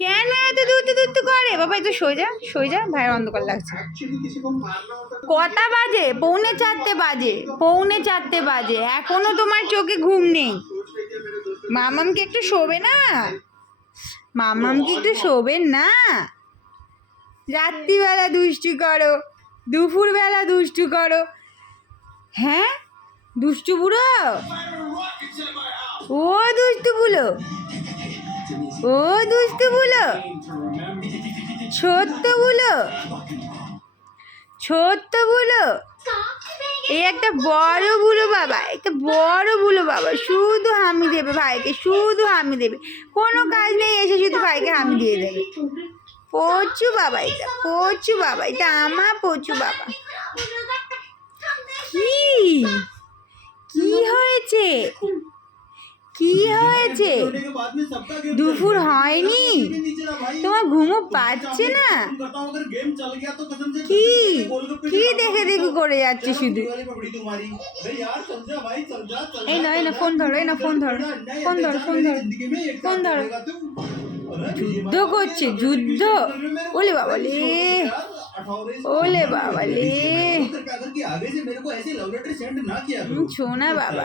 কেন এত দূরত্ব করে বাবা? এই তো সই যা ভাইয়ের অন্ধকার লাগছে। কটা বাজে? পৌনে চারটে বাজে এখনো তোমার চোখে ঘুম নেই? মামামকে একটু শোবে না? রাত্রিবেলা দুষ্টু করো, দুপুরবেলা দুষ্টু করো, হ্যাঁ দুষ্টু বুড়ো, ও দুষ্টু বুড়ো, ছোট্ট বুড়ো, এই একটা বড় বুড়ো বাবা, শুধু হামি দেবে ভাইকে, কোনো কাজ নেই, এসে শুধু ভাইকে হামি দিয়ে দেবে। পচু বাবা, এটা আমার পচু বাবা। কি হয়েছে? দুপুর হয়নি? তোমার ঘুমো পাচ্ছে না? কি দেখে করে যাচ্ছে শুধু? এই না ফোন ধরো, যুদ্ধ। ওলে বাবা লে, ছোনা বাবা।